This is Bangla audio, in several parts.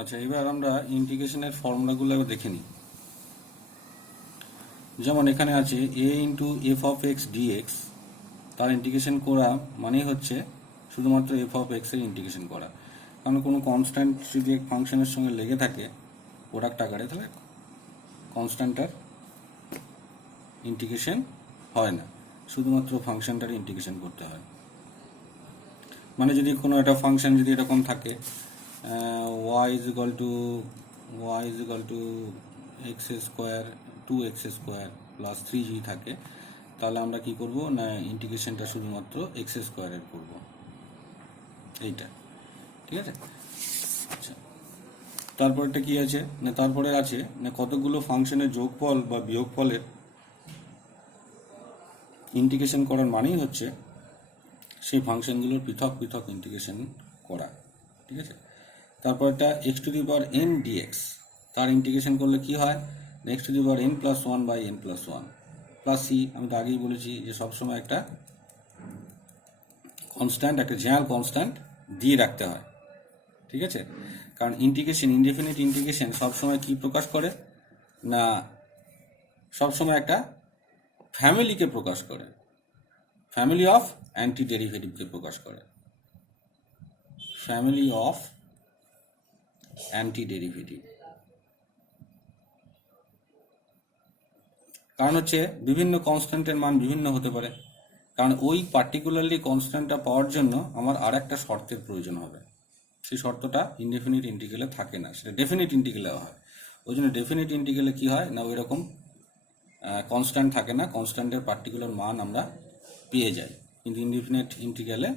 আচ্ছা, এবার আমরা ইন্টিগ্রেশনের ফর্মুলাগুলো দেখে নিই। যেমন এখানে আছে a into F of X DX, তার ইন্টিগ্রেশন করা মানেই হচ্ছে শুধুমাত্র এফ অফ এক্স এর ইন্টিগ্রেশন করা। কারণ কোনো কনস্ট্যান্ট যদি এক ফাংশনের সঙ্গে লেগে থাকে প্রোডাক্ট আকারে, তাহলে কনস্ট্যান্টটার ইন্টিগ্রেশন হয় না, শুধুমাত্র ফাংশনটার ইন্টিগ্রেশন করতে হয়। মানে যদি কোনো একটা ফাংশন যদি এরকম থাকে y is equal two x square 2x square plus 3g থাকে, তাহলে আমরা কি করব না ইন্টিগ্রেশনটা শুধুমাত্র এক্স স্কোয়ারের করব, এইটা ঠিক আছে। আচ্ছা, তারপরটা কি আছে না, তারপরে আছে না কতগুলো ফাংশনের যোগফল বা বিয়োগফলের ইন্টিগ্রেশন করার মানেই হচ্ছে সেই ফাংশনগুলোর পৃথক পৃথক ইন্টিগ্রেশন করা, ঠিক আছে। তারপরটা x to the power n d x, তার ইন্টিগ্রেশন করলে কি হয়, x to the power n plus one by n plus one plus c. আমি তো আগেই বলেছি যে সবসময় একটা কনস্ট্যান্ট, একটা জেনারেল কনস্ট্যান্ট দিয়ে রাখতে হয়, ঠিক আছে। কারণ ইন্টিগ্রেশন, ইনডেফিনিট ইন্টিগ্রেশন সবসময় কি প্রকাশ করে না, সবসময় একটা ফ্যামিলিকে প্রকাশ করে, ফ্যামিলি অফ অ্যান্টি ডেরিভেটিভকে প্রকাশ করে, ফ্যামিলি অফ অ্যান্টি ডেরিভেটিভ। কারণ হচ্ছে বিভিন্ন কনস্ট্যান্টের মান বিভিন্ন হতে পারে, কারণ ওই পার্টিকুলারলি কনস্ট্যান্টটা পাওয়ার জন্য আমার আর একটা শর্তের প্রয়োজন হবে, সেই শর্তটা ইনডেফিনিট ইন্টিগ্রালে থাকে না, সেটা ডেফিনিট ইন্টিগ্রালে হয়। ওই জন্য ডেফিনিট ইন্টিগ্রালে কি হয় না, ওই রকম কনস্ট্যান্ট থাকে না, কনস্ট্যান্টের পার্টিকুলার মান আমরা পেয়ে যাই। কিন্তু ইনডেফিনিট ইন্টিগ্রালে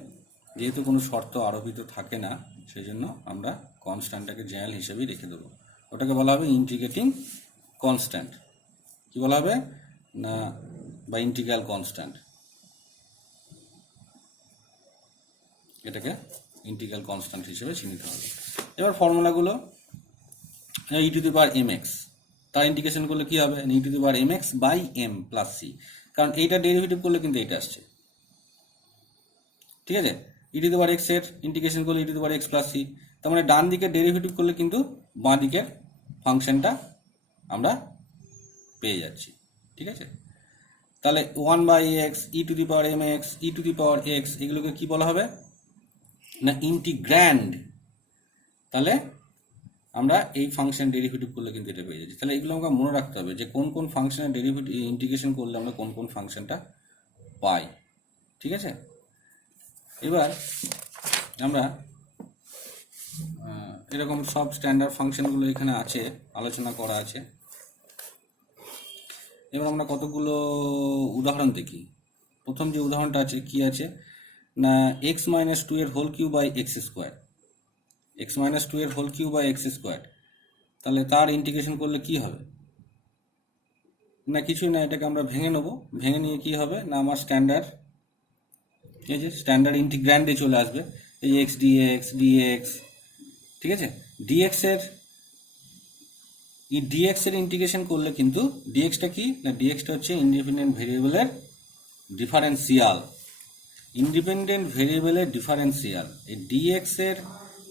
যেহেতু কোনো শর্ত আরোপিত থাকে না, সেই জন্য আমরা কনস্ট্যান্টটাকে জেনারেল হিসেবেই রেখে দেবো। ওটাকে বলা হবে ইন্টিগ্রেটিং কনস্ট্যান্ট, কি বলা হবে না, বা ইন্টিগ্রাল কনস্ট্যান্ট, এটাকে ইন্টিগ্রাল কনস্ট্যান্ট হিসেবে চিহ্নিত হবে। এবার ফর্মুলাগুলো, e to the power m x, তার ইন্টিগ্রেশন করলে কি হবে, e to the power m x by m plus c, কারণ এইটা ডেরিভেটিভ করলে কিন্তু এইটা আসছে, ঠিক আছে। E to the power x এর ইন্টিগ্রেশন করলে e to the power x plus c, তার মানে ডান দিকের ডেরিভেটিভ করলে কিন্তু বাঁ দিকের ফাংশনটা আমরা পেয়ে যাচ্ছি, ঠিক আছে। তাহলে 1 by x, e to the power m x, e to the power x, এগুলোকে কি বলা হবে না ইন্টিগ্র্যান্ড। তাহলে আমরা এই ফাংশন ডেরিভেটিভ করলে কিন্তু এটা পেয়ে যাচ্ছি। তাহলে এগুলো আমাকে মনে রাখতে হবে যে কোন কোন ফাংশনের ডেরিভেটিভ ইন্টিগ্রেশন করলে আমরা কোন কোন ফাংশনটা পাই, ঠিক আছে। এবার আমরা এরকম সব স্ট্যান্ডার্ড ফাংশনগুলো এখানে আছে, আলোচনা করা আছে। এবার আমরা কতগুলো উদাহরণ দেখি। প্রথম যে উদাহরণটা আছে কি আছে না, এক্স মাইনাস টু এর whole cube by x square, x minus two এর whole cube by x square, তাহলে তার ইন্টিগ্রেশন করলে কি হবে না, কিছুই না, এটাকে আমরা ভেঙে নেবো, ভেঙে নিয়ে কি হবে না, আমার স্ট্যান্ডার্ড, এই যে স্ট্যান্ডার্ড ইন্টিগ্র্যান্ডে চলে আসবে, এই এক্স ডিএক্স ডিএক্স, ঠিক আছে। ডিএক্স এর ইন্টিগ্রেশন করলে কিন্তু ডিএক্সটা কি না, ডিএক্সটা হচ্ছে ইন্ডিপেন্ডেন্ট ভেরিয়েবলের ডিফারেন্সিয়াল, ইন্ডিপেন্ডেন্ট ভেরিয়েবলের ডিফারেন্সিয়াল। এই ডিএক্স এর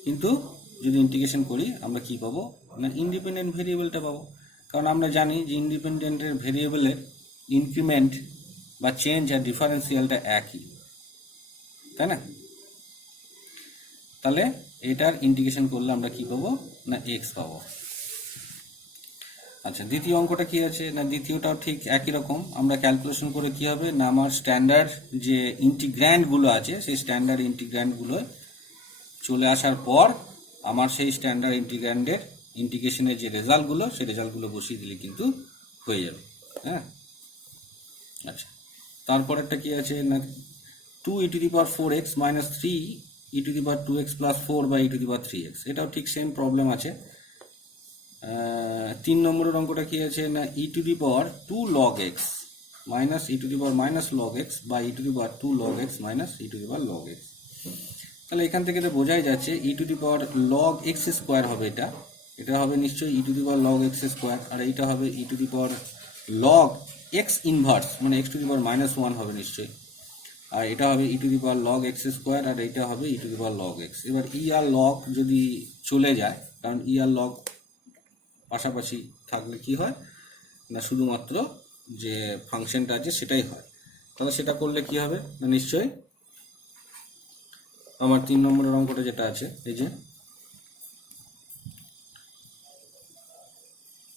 কিন্তু যদি ইন্টিগ্রেশন করি আমরা কি পাবো না, ইন্ডিপেন্ডেন্ট ভেরিয়েবলটা পাবো। কারণ আমরা জানি যে ইন্ডিপেন্ডেন্টের ভেরিয়েবলের ইনক্রিমেন্ট বা চেঞ্জ আর ডিফারেন্সিয়ালটা একই, তাই না। তাহলে এটার ইন্টিগ্রেশন করলে আমরা কি পাবো না, এক্স পাবো। আচ্ছা, দ্বিতীয় অঙ্কটা কি আছে না, দ্বিতীয়টাও ঠিক একই রকম, আমরা ক্যালকুলেশন করে কি হবে না, আমার স্ট্যান্ডার্ড যে ইন্টিগ্র্যান্ডগুলো আছে সেই স্ট্যান্ডার্ড ইন্টিগ্র্যান্ডগুলো চলে আসার পর আমার সেই স্ট্যান্ডার্ড ইন্টিগ্র্যান্ডের ইন্টিগ্রেশনের যে রেজাল্টগুলো, সেই রেজাল্টগুলো বসিয়ে দিলে কিন্তু হয়ে যাবে, হ্যাঁ। আচ্ছা, তারপরেরটা কি আছে না, two e to the power four x minus three e to the power two x plus four by e to the power three x, এটাও ঠিক সেম প্রবলেম আছে। 3 নম্বরের অঙ্কটা কি আছে না, e to the power two log x minus e to the power minus log x বা e to the power two log x minus e to the power log x. তাহলে এখান থেকে তো বোঝাই যাচ্ছে e to the power log x square হবে, এটা হবে নিশ্চয়ই e to the power log x square, আর এইটা হবে e to the power log x inverse, মানে x to the power minus one হবে নিশ্চয়ই, আর এটা হবে e to the power log x square, আর এইটা হবে e to the power log x. এবার ই আর লগ যদি চলে যায় কারণ ই আর লগ পাশাপাশি থাকলে কি হয় না শুধুমাত্র যে ফাংশনটা আছে সেটাই হয়। তাহলে সেটা করলে কি হবে না নিশ্চয়ই আমার 3 নম্বরের অঙ্কটা যেটা আছে এই যে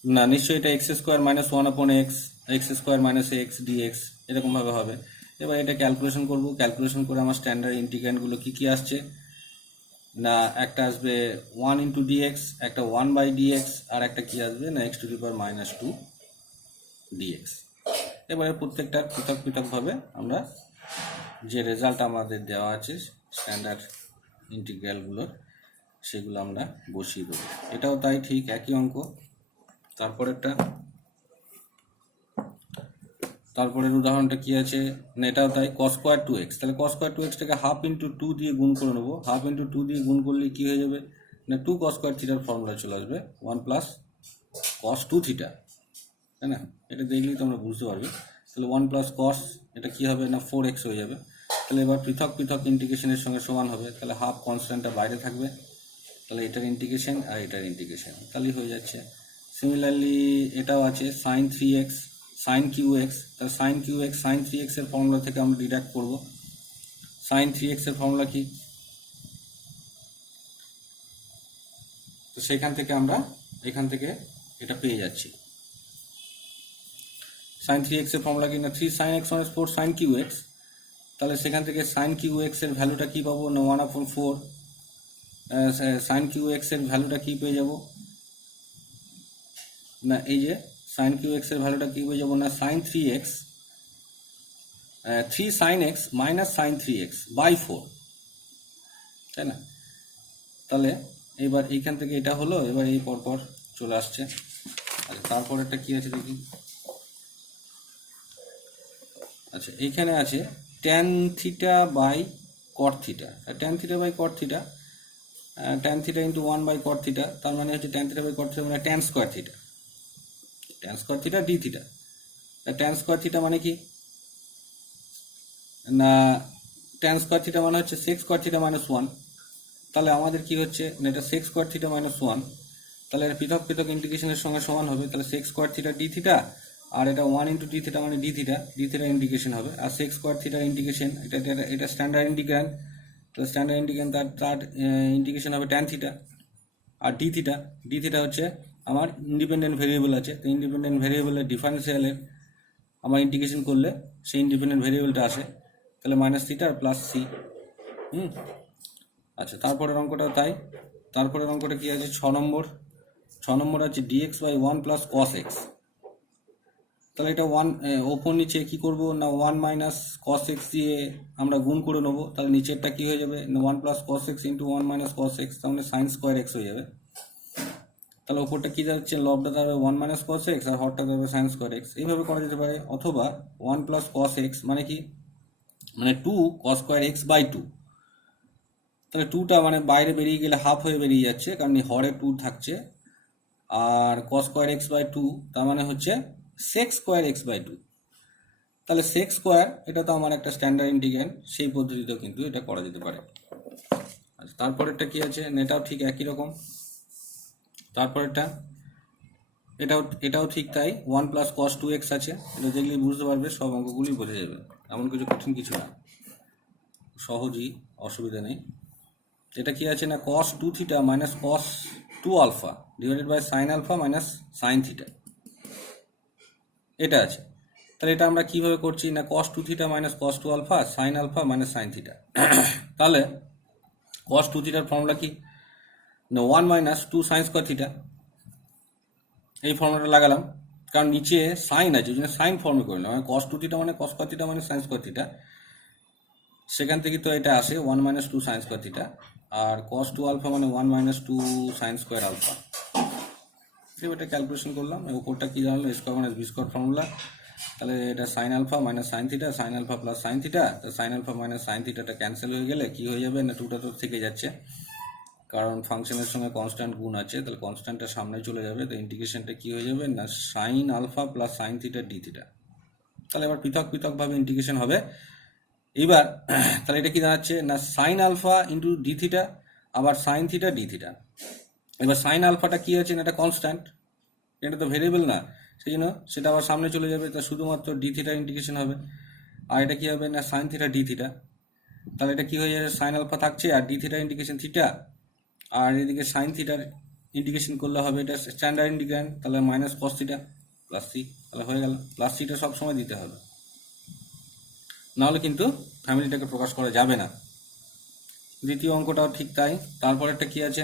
না নিশ্চয়ই এটা x square minus one upon x square minus x dx এরকমভাবে হবে। এবার এটা ক্যালকুলেশন করব, ক্যালকুলেশন করে আমার স্ট্যান্ডার্ড ইন্টিগ্র্যান্ডগুলো কী কী আসছে না একটা আসবে 1 ইন্টু ডিএক্স, একটা 1/dx, আর একটা কি আসবে না x two the power -2 dx। এবারে প্রত্যেকটার পৃথক পৃথকভাবে আমরা যে রেজাল্ট আমাদের দেওয়া আছে স্ট্যান্ডার্ড ইন্টিগ্রালগুলোর সেগুলো আমরা বসিয়ে দেবো। এটাও তাই ঠিক একই অঙ্ক। তারপরের উদাহরণটা কি আছে না এটাও তাই cos স্কোয়ার 2x। তাহলে cos স্কোয়ার 2xটাকে হাফ ইন্টু 2 দিয়ে গুণ করে নেবো। হাফ ইন্টু 2 দিয়ে গুণ করলে কি হয়ে যাবে না 2 cos স্কোয়ার থিটার ফর্মুলা চলে আসবে 1 প্লাস cos 2 থিটা, তাই না? এটা দেখলেই তোমরা বুঝতে পারবে। তাহলে 1 প্লাস cos এটা কি হবে না 4x হয়ে যাবে। তাহলে এবার পৃথক পৃথক ইন্টিগ্রেশনের সঙ্গে সমান হবে। তাহলে হাফ কনস্ট্যান্টটা বাইরে থাকবে, তাহলে এটার ইন্টিগ্রেশন আর এটার ইন্টিগ্রেশন তাহলেই হয়ে যাচ্ছে। সিমিলারলি এটাও আছে sin 3x sin qx। তাহলে sin qx sin 3x এর ফর্মুলা থেকে আমরা ডিডাক্ট করব। sin 3x এর ফর্মুলা কি, তো সেখান থেকে আমরা এখান থেকে এটা পেয়ে যাচ্ছি। sin 3x এর ফর্মুলা কি না 3 sin x minus 4 sin qx। তাহলে সেখান থেকে sin qx এর ভ্যালুটা কি পাবো না 1/4 sin qx এর ভ্যালুটা কি পেয়ে যাব না এই যে sin qx এর ভ্যালুটা কি পেয়ে যাব না sin 3x 3 sin x minus sin 3x by 4, তাই না? তাহলে এবার এইখান থেকে এটা হলো, এবার এই পরপর চলে আসছে। আচ্ছা তারপর একটা কি আছে দেখি। আচ্ছা এইখানে আছে tan theta by cot theta. tan theta by cot theta tan theta into 1 by cot theta, তার মানে হচ্ছে tan theta by cot theta মানে tan square theta, tan square theta d theta. tan square theta মানে কি না tan স্কোয়ার থিটা মানে হচ্ছে sec স্কোয়ার থিটা মাইনাস 1। তাহলে আমাদের কি হচ্ছে না এটা sec স্কোয়ার থিটা মাইনাস 1, তাহলে এটা পৃথক পৃথক ইন্টিগ্রেশনের সঙ্গে সমান হবে। তাহলে sec square theta d theta আর এটা 1 ইন্টু ডি থিটা মানে ডি থিটা ইন্টিগ্রেশন হবে। আর sec স্কোয়ার থিটার ইন্টিগ্রেশন এটা স্ট্যান্ডার্ড ইন্টিগ্র্যান্ড, তো স্ট্যান্ডার্ড ইন্টিগ্র্যান্ড তার ইন্টিগ্রেশন হবে tan থিটা। আর ডি থিটা হচ্ছে আমার ইন্ডিপেন্ডেন্ট ভেরিয়েবল আছে, তো ইন্ডিপেন্ডেন্ট ভেরিয়েবলের ডিফারেন্সিয়ালের আমার ইন্টিগ্রেশন করলে সেই ইন্ডিপেন্ডেন্ট ভেরিয়েবলটা আসে, তাহলে মাইনাস থিটা আর প্লাস সি। আচ্ছা তারপরের অঙ্কটাও তাই। তারপরের অঙ্কটা কি আছে 6 নম্বর আছে dx by 1 plus cos x। তাহলে এটা ওপর নিচে কি করব না 1 মাইনাস cos x দিয়ে আমরা গুণ করে নেবো। তাহলে নিচেরটা কি হয়ে যাবে না 1 plus cos x into 1 minus cos x, তাহলে সাইন স্কোয়ার x হয়ে যাবে। তাহলে ওপরটা কি যাচ্ছে লবটা দাঁড়াবে 1 মাইনাস cos x আর হরটা দাঁড়াবে সাইন স্কোয়ার x। এইভাবে করা যেতে পারে। অথবা 1 প্লাস cos x মানে কি মানে 2 cos স্কোয়ার x বাই 2। তাহলে 2টা মানে বাইরে বেরিয়ে গেলে হাফ হয়ে বেরিয়ে যাচ্ছে, কারণ হরে 2 থাকছে। আর cos স্কোয়ার x বাই 2 তার মানে হচ্ছে sec স্কোয়ার x বাই 2। তাহলে sec স্কোয়ার এটা তো আমার একটা স্ট্যান্ডার্ড ইন্টিগ্র্যান্ড, সেই পদ্ধতিতেও কিন্তু এটা করা যেতে পারে। আচ্ছা তারপরেরটা কি আছে এটাও ঠিক একই রকম। তারপরেরটা এটাও ঠিক তাই 1 প্লাস cos 2x আছে। এটা দেখলে বুঝতে পারবে, সব অঙ্কগুলি বোঝা যাবে, এমন কিছু কঠিন কিছু না, সহজই, অসুবিধা নেই। এটা কি আছে না cos 2 theta minus cos 2 alpha divided by sine alpha minus sine theta, এটা আছে। তাহলে এটা আমরা কিভাবে করছি না cos 2 theta minus cos 2 alpha sine alpha minus sine theta. তাহলে cos 2 থিটার ফর্মুলা কি না 1 মাইনাস 2 সাইন স্কোয়ার থিটা, এই ফর্মুলাটা লাগালাম কারণ নিচে সাইন আছে, ওই জন্য সাইন ফর্মে করলাম। cos 2 থিটা মানে cos স্কোয়ার থিটা মানে সাইন স্কোয়ার থিটা, সেখান থেকে তো এটা আসে 1 মাইনাস 2 সাইন স্কোয়ার থিটা। আর cos 2 আলফা মানে 1 মাইনাস 2 সাইন স্কোয়ার আলফা। এটা ক্যালকুলেশন করলাম, উপরটা কি জানলো square minus b square formula. তাহলে এটা sine alpha minus sine theta, sine alpha plus sine theta. তো সাইন আলফা মাইনাস সাইন থিটাটা ক্যান্সেল হয়ে গেলে কি হয়ে যাবে না 2টা তো থেকে যাচ্ছে, কারণ ফাংশনের সঙ্গে কনস্ট্যান্ট গুণ আছে, তাহলে কনস্ট্যান্টটা সামনে চলে যাবে। তো ইন্টিগ্রেশনটা কি হয়ে যাবে না sine alpha plus sine theta d theta. তাহলে এবার পৃথক পৃথকভাবে ইন্টিগ্রেশন হবে। এবার তাহলে এটা কি দাঁড়াচ্ছে না sine alpha into d theta আবার সাইন থিটা ডি থিটা। এবার সাইন আলফাটা কি আছে না, এটা কনস্ট্যান্ট, এটা তো ভেরিয়েবল না, সেই জন্য সেটা আবার সামনে চলে যাবে, তা শুধুমাত্র ডি থিটা ইন্টিগ্রেশন হবে। আর এটা কি হবে না সাইন থিটা ডি থিটা, তাহলে এটা কি হয়ে যাবে সাইন আলফা থাকছে আর ডি থিটা ইন্টিগ্রেশন থিটা, আর এদিকে সাইন থিটার ইন্টিগ্রেশন করলে হবে এটা স্ট্যান্ডার্ড ইন্টিগ্র্যান্ড, তাহলে minus cos theta plus c, তাহলে হয়ে গেল। প্লাস সিটা সবসময় দিতে হবে, নাহলে কিন্তু ফ্যামিলিটাকে প্রকাশ করা যাবে না। দ্বিতীয় অঙ্কটাও ঠিক তাই। তারপরেরটা কি আছে,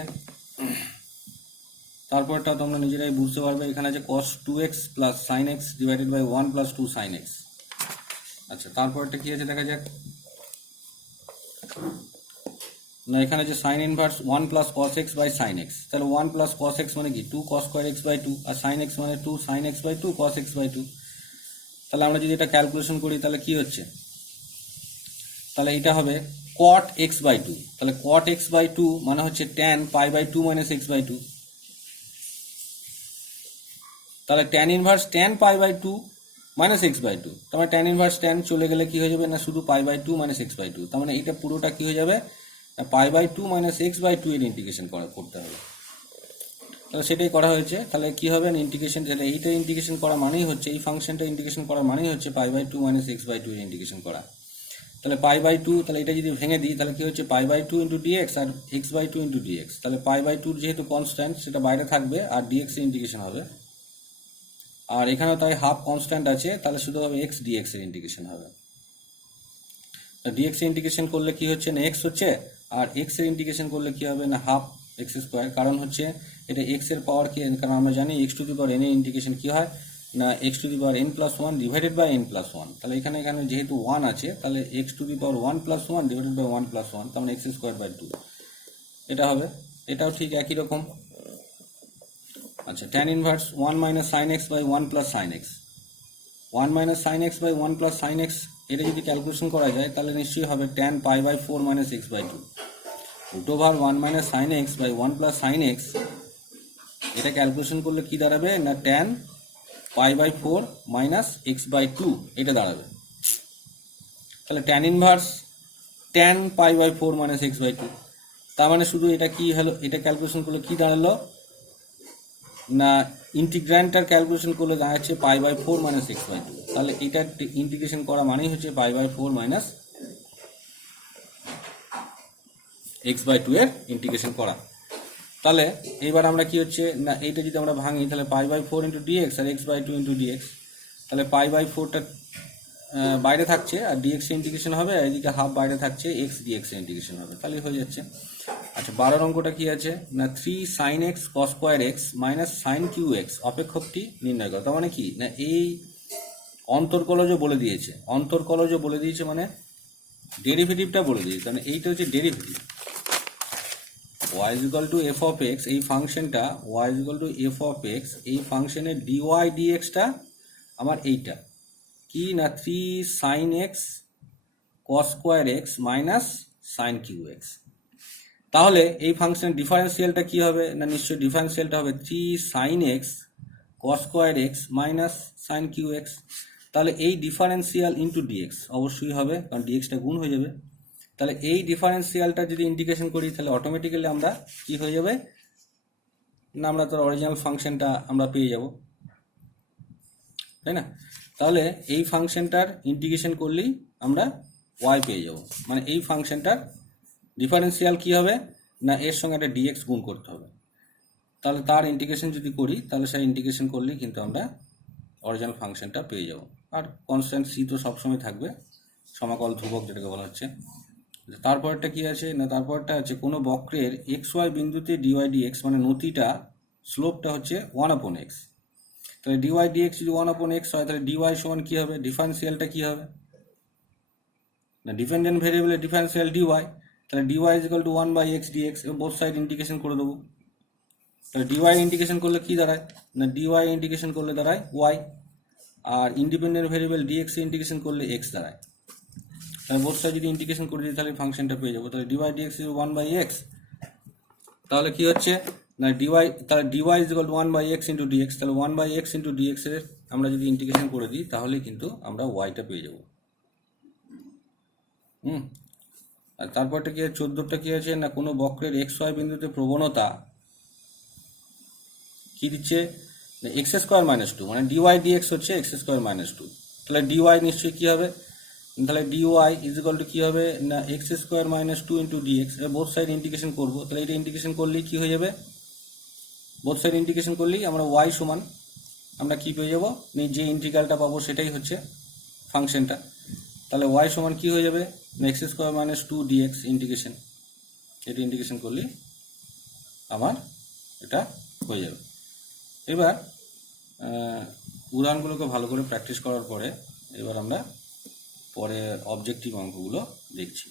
তারপরটা তোমরা নিজেরাই বুঝতে পারবে। এখানে আছে cos 2x plus sine x divided by 1 plus 2 sine x. আচ্ছা, তারপরটা কি আছে দেখা যাক না, এখানে যে sine inverse 1 plus cos x by sine x, তাহলে 1 প্লাস কস এক্স মানে কি 2 কস স্কোয়ার এক্স বাই 2, আর সাইন এক্স মানে 2 sine x by 2 cos x by 2। তাহলে আমরা যদি এটা ক্যালকুলেশন করি তাহলে কি হচ্ছে, তাহলে এটা হবে cot x বাই 2, তাহলে cot x বাই 2 মানে হচ্ছে tan pi by 2 minus x by 2, তাহলে tan inverse tan pi by 2 minus x by 2, তার মানে tan ইনভার্স tan চলে গেলে কি হয়ে যাবে না শুধু pi by 2 minus x by 2, তার মানে এটা পুরোটা কি হয়ে যাবে pi by 2 minus x by 2 এর ইন্টিগ্রেশন করতে হবে। তাহলে সেটাই করা হয়েছে। তাহলে কি হবে না ইন্টিগ্রেশন, যেটা এইটা ইন্টিগ্রেশন করা মানেই হচ্ছে এই ফাংশনটা ইন্টিগ্রেশন করা মানেই হচ্ছে pi by 2 minus x by 2 এর ইন্টিগ্রেশন করা। তাহলে পাই বাই 2, তাহলে এটা যদি ভেঙে দিই তাহলে কি হচ্ছে পাই বাই 2 ইন্টু ডিএক্স আর এক্স বাই 2 ইন্টু ডিএক্স, তাহলে পাই বাই 2 যেহেতু কনস্ট্যান্ট সেটা বাইরে থাকবে আর ডিএক্স এর ইন্টিগ্রেশন হবে, আর এখানেও তাই হাফ কনস্ট্যান্ট আছে, তাহলে শুধু হবে এক্স ডিএক্স এর ইন্টিগ্রেশন হবে। ডিএক্স এর ইন্টিগ্রেশন করলে কি হচ্ছে না এক্স হচ্ছে, আর এক্স এর ইন্টিগ্রেশন করলে কি হবে না হাফ এক্স স্কোয়ার, কারণ হচ্ছে এটা এক্স এর পাওয়ার কি, কারণ আমরা জানি x to the power n এর ইন্টিগ্রেশন কি হয় না x to the power n plus 1 divided by n plus 1, তাহলে এখানে যেহেতু 1 আছে তাহলে x to the power 1 plus 1 divided by 1 plus 1, তার মানে এক্স স্কোয়ার বাই 2 এটা হবে। এটাও ঠিক একই রকম। আচ্ছা, tan inverse 1 minus sine x by 1 plus sine x, 1 minus sine x by 1 plus sine x, এটা যদি ক্যালকুলেশন করা যায় তাহলে নিশ্চয়ই হবে tan pi by 4 minus x by 2 root over 1 minus sine x by 1 plus sine x, এটা ক্যালকুলেশন করলে কি দাঁড়াবে না tan pi by 4 minus x by 2 এটা দাঁড়াবে। তাহলে tan inverse tan pi by 4 minus x by 2, তার মানে শুধু এটা কি হলো, এটা ক্যালকুলেশন করলে কি দাঁড়ালো না ইন্টিগ্র্যান্ডটার ক্যালকুলেশন করলে দাঁড়াচ্ছে pi by 4 minus x by 2, তাহলে এটা ইন্টিগ্রেশন করা মানেই হচ্ছে pi by 4 minus x by 2 এর ইন্টিগ্রেশন করা। তাহলে এইবার আমরা কি হচ্ছে না এইটা যদি আমরা ভাঙি তাহলে পাই বাই 4 ইন্টু ডিএক্স আর এক্স বাই 2 ইন্টু ডিএক্স, তাহলে পাই বাই 4টা বাইরে থাকছে আর ডিএক্স এর ইন্টিগ্রেশন হবে, আর এদিকে হাফ বাইরে থাকছে এক্স ডিএক্স এর ইন্টিগ্রেশন হবে, তাহলে হয়ে যাচ্ছে। আচ্ছা, 12 অঙ্কটা কি আছে না 3 sine x cos square x minus sine cube x অপেক্ষকটি নির্ণয় করো। তার মানে কি না এই অন্তর্কলজও বলে দিয়েছে, অন্তর্কলজও বলে দিয়েছে মানে ডেরিভেটিভটা বলে দিয়েছে, মানে এইটা হচ্ছে derivative y is equal to f of x, এই ফাংশনটা y is equal to f of x, এই ফাংশনের dy dxটা আমার এইটা কি না 3 sine x cos square x minus sine cube x. তাহলে এই ফাংশনের ডিফারেন্সিয়ালটা কি হবে না নিশ্চয়ই ডিফারেন্সিয়ালটা হবে 3 sine x cos square x minus sine cube x, তাহলে এই ডিফারেন্সিয়াল ইন্টু ডিএক্স অবশ্যই হবে কারণ ডিএক্সটা গুণ হয়ে যাবে। তাহলে এই ডিফারেন্সিয়ালটা যদি ইন্টিগ্রেশন করি তাহলে অটোমেটিক্যালি আমরা কি হয়ে যাবে না আমরা তার অরিজিনাল ফাংশনটা আমরা পেয়ে যাব, তাই না? তাহলে এই ফাংশনটার ইন্টিগ্রেশন করলেই আমরা y পেয়ে যাব, মানে এই ফাংশনটার ডিফারেন্সিয়াল কি হবে না এর সঙ্গে একটা ডিএক্স গুণ করতে হবে, তাহলে তার ইন্টিগ্রেশন যদি করি তাহলে সেই ইন্টিগ্রেশন করলেই কিন্তু আমরা অরিজিনাল ফাংশনটা পেয়ে যাব। আর কনস্ট্যান্ট সি তো সবসময় থাকবে, সমাকল ধ্রুবক যেটাকে বলা হচ্ছে। তারপরটা কি আছে না তারপরটা আছে কোনো বক্রের এক্স ওয়াই বিন্দুতে ডিওয়াই ডিএক্স মানে নতিটা স্লোপটা হচ্ছে 1/x, তাহলে ডিওয়াই ডিএক্স যদি 1/x হয় তাহলে ডিওয়াই সমান কি হবে ডিফারেন্সিয়ালটা কি হবে না ডিপেন্ডেন্ট ভেরিয়েবলের ডিফারেন্সিয়াল ডিওয়াই, তাহলে dy is equal to 1/x dx এবং বোথ সাইড ইন্টিগ্রেশন করে দেবো, তাহলে ডিওয়াই ইন্টিগ্রেশন করলে কি দাঁড়ায় না ডিওয়াই ইন্টিগ্রেশন করলে দাঁড়ায় ওয়াই, আর ইন্ডিপেন্ডেন্ট ভেরিয়েবল ডিএক্স ইন্টিগ্রেশন করলে এক্স দাঁড়ায়, তাহলে বোথ সাইড যদি ইন্টিগ্রেশন করে দিই তাহলে ফাংশনটা পেয়ে যাবো। তাহলে ডিওয়াই ডিএক্স ইজ 1/x, তাহলে কি হচ্ছে না ডিওয়াই, তাহলে dy is equal to 1/x into dx, তাহলে 1/x ইন্টু ডিএক্স এর আমরা যদি ইন্টিগ্রেশন করে দিই তাহলে কিন্তু আমরা ওয়াইটা পেয়ে যাবো। আর তারপরটা কি 14টা কি আছে না কোনো বক্রের এক্স ওয়াই বিন্দুতে প্রবণতা কি দিচ্ছে, এক্স স্কোয়ার মাইনাস টু, মানে ডিওয়াই ডিএক্স হচ্ছে এক্স স্কোয়ার মাইনাস টু। তাহলে ডিওয়াই নিশ্চয়ই কী হবে, তাহলে ডিওয়াই ইজ ইকুয়াল টু কী হবে না x square minus two into dx. Both side integration করবো, তাহলে এটা ইন্টিগ্রেশন করলেই কী হয়ে যাবে, বোথ সাইড ইন্টিগ্রেশন করলেই আমরা ওয়াই সমান আমরা কী পেয়ে যাবো, যে ইন্টিগ্রালটা পাবো সেটাই হচ্ছে ফাংশনটা। তাহলে ওয়াই সমান কী হয়ে যাবে, x square minus two dx integration, এটা ইন্টিগ্রেশন করলেই আমার এটা হয়ে যাবে। এবার উদাহরণগুলোকে ভালো করে প্র্যাকটিস করার পরে এবার আমরা পরে অবজেক্টিভ অঙ্কগুলো দেখছি।